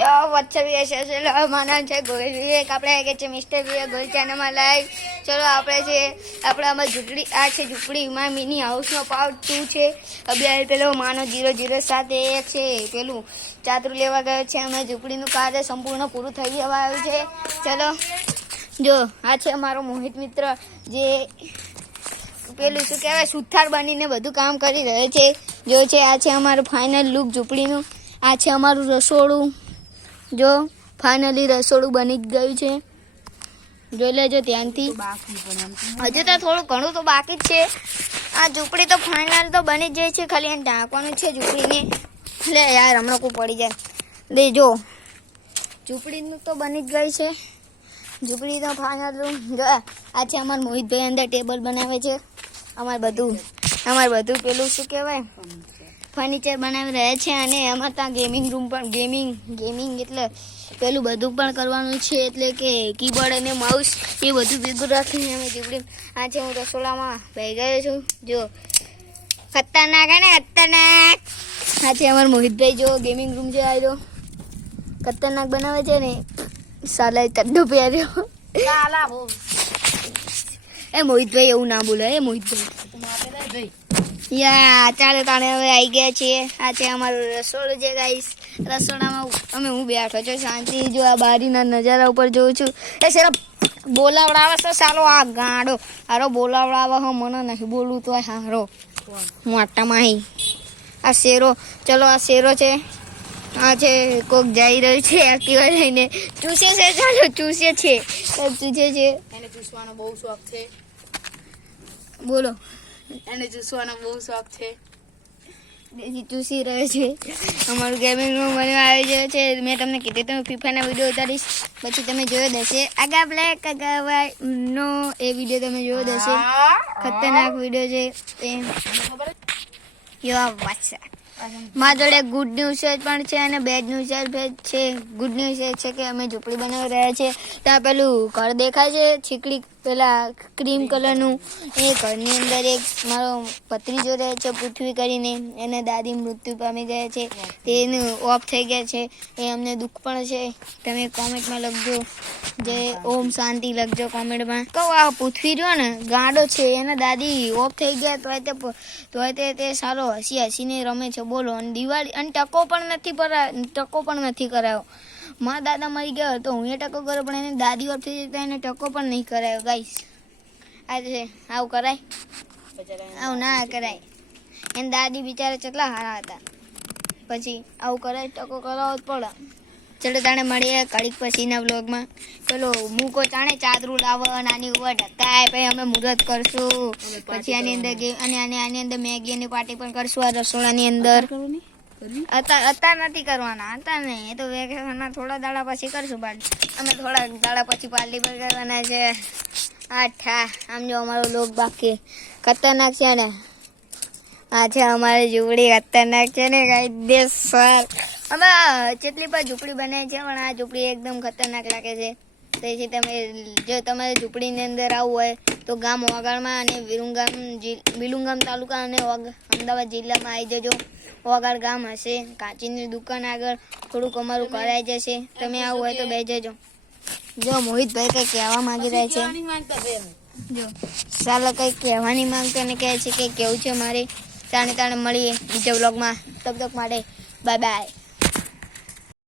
વચ્ચે માના છે ગોલ વિવેક આપણે કે છે મિસ્ટર વિવેક ગોલ ચેનલમાં લાઈવ. ચલો આપણે આમાં ઝૂંપડી આ છે ઝૂંપડીમાં મિની હાઉસનો પાર્ટ 2 છે. અભ્યાસ પેલો માનો 007 છે પેલું ચાતરું લેવા ગયો છે. અમે ઝૂંપડીનું કાર્ય સંપૂર્ણ પૂરું થઈ જવા આવ્યું છે. ચલો જો આ છે અમારો મોહિત મિત્ર જે પેલું શું કહેવાય સુથાર બનીને બધું કામ કરી રહ્યો છે. જો છે આ છે અમારું ફાઇનલ લુક ઝૂંપડીનું. આ છે અમારું રસોડું. જો ફાઇનલી રસોડું બની ગયું છે. જોઈ લેજો ધ્યાનથી. હજુ તો થોડું ઘણું તો બાકી જ છે. આ ઝૂંપડી તો ફાઇનલ તો બની જ જાય છે. ખાલી એને ઢાંકવાનું છે ઝૂંપડીને. લે યાર હમણાં કોઈ પડી જાય. લે જો ઝૂંપડીનું તો બની જ ગઈ છે. ઝૂંપડી તો ફાઇનલ જો આ છે અમારા મોહિતભાઈ અંદર ટેબલ બનાવે છે. અમારે બધું પેલું શું કહેવાય ફર્નિચર બનાવી રહ્યા છે. અને અમારે ત્યાં ગેમિંગ રૂમ પણ ગેમિંગ એટલે પેલું બધું પણ કરવાનું છે. એટલે કે કીબોર્ડ અને માઉસ એ બધું ભેગું રાખીને અમે ઝૂંપડી. આ છે હું રસોડામાં બેસી ગયો છું. જો ખતરનાક હે ને ખતરનાક. આ છે અમારા મોહિતભાઈ જો ગેમિંગ રૂમ છે. આવ્યો ખતરનાક બનાવે છે ને સાલા ચડ્ડો પહેર્યો. એ મોહિતભાઈ એવું ના બોલે. એ મોહિતભાઈ યા ચાલો તાણે હવે આવી ગયા છીએ. આ છે અમારું રસોડું છે ગાઈસ. રસોડામાં હું બેઠો છું શાંતિ. જો આ બારીના નજારા ઉપર જોઉં છું. એ સેરો બોલાવડાવે છે સાલો આ ગાંડો હારો બોલાવડાવે. હા મને નહીં બોલવું તો હારો મોટામાં અહીં આ શેરો. ચલો આ શેરો છે. આ છે કોક જઈ રહ્યું છે એક્ટિવા લઈને. ચૂસે છે ચાલો ચૂસે છે એને ચૂસવાનો બહુ શોખ છે. બોલો એને ચૂસવાનો બહુ શોખ છે. ચૂસી રહ્યો છે. અમારું ગેમિંગ રૂમ બનવા આવી ગયો છે. મેં તમને કીધું તમે ફીફાના વિડીયો ઉતારીશ પછી તમે જોયો દેશે. આગા બ્લેક આગા વાય નો એ વિડીયો તમે જોયો દેશે. ખતરનાક વિડીયો છે એ. યો વાચા મારા જોડે ગુડ ન્યૂઝ પણ છે અને બેડ ન્યૂઝ છે. ગુડ ન્યૂઝ એ છે કે અમે ઝૂંપડી બનાવી રહ્યા છીએ. ત્યાં પેલું ઘર દેખાય છે છીકડી પેલા ક્રીમ કલરનું. એ ઘરની અંદર એક મારો ભત્રીજો રહે છે પૃથ્વી કરીને. એને દાદી મૃત્યુ પામી ગયા છે. તેનું ઓફ થઈ ગયા છે. એ અમને દુઃખ પણ છે. તમે કોમેન્ટમાં લખજો જે ઓમ શાંતિ લખજો કોમેન્ટમાં. કહું આ પૃથ્વી રહ્યો ને ગાંડો છે. એના દાદી ઓફ થઈ ગયા તોય તે સારો હસીને રમે છે. બોલો અને દિવાળી અને ટકો પણ નથી કરાયો. મારા દાદા મરી ગયો તો હું એ ટકો કર્યો પણ એને દાદી ઓફ થઈ જતા એને ટકો પણ નહીં કરાયો ગાઈસ. આ છે આવું કરાય? આવું ના કરાય. એને દાદી બિચારા કેટલા સારા હતા. પછી આવું કરાય ટકો કરાવવો જ પડે. ચલો તાણે મળીએ ઘડીક પછીના વ્લોગમાં. પેલો મૂકો તાણે ચાદરું લાવો નાની ઉપર ઢકાય પછી અમે મુહૂર્ત કરશું. પછી આની અંદર મેગી ની પાર્ટી પણ કરશું આ રસોડાની અંદર. અત્યારે નથી કરવાના. અત્યારે નહીં. એ તો વેકેશનના થોડા દાડા પછી કરશું પાર્ટી. અમે થોડા દાડા પછી પાર્ટી પર કરવાના છે. આઠા આમ જો અમારો લોક બાકી ખતરનાક છે ને. આ છે અમારી ઝૂંપડી ખતરનાક છે ને કાયદેસર. અમે જેટલી પણ ઝૂંપડી બનાવી છે પણ આ ઝૂંપડી એકદમ ખતરનાક લાગે છે. તેથી તમે જો તમારે ઝૂંપડીની અંદર આવવું હોય તો ગામ વાગડમાં અને વિલુંગામ તાલુકા અને અમદાવાદ જિલ્લામાં આવી જજો. વાગડ ગામ હશે કાચીની દુકાન આગળ થોડુંક અમારું કરાઈ જશે. તમે આવું હોય તો બે જજો. જો મોહિતભાઈ કંઈ કહેવા માંગી રહ્યા છે. જો સાલા કંઈક કહેવાની માંગતો અને કહે છે કે કેવું છે મારે. તાણે મળીએ બીજા વ્લોગમાં. તબ તક માટે બાય બાય.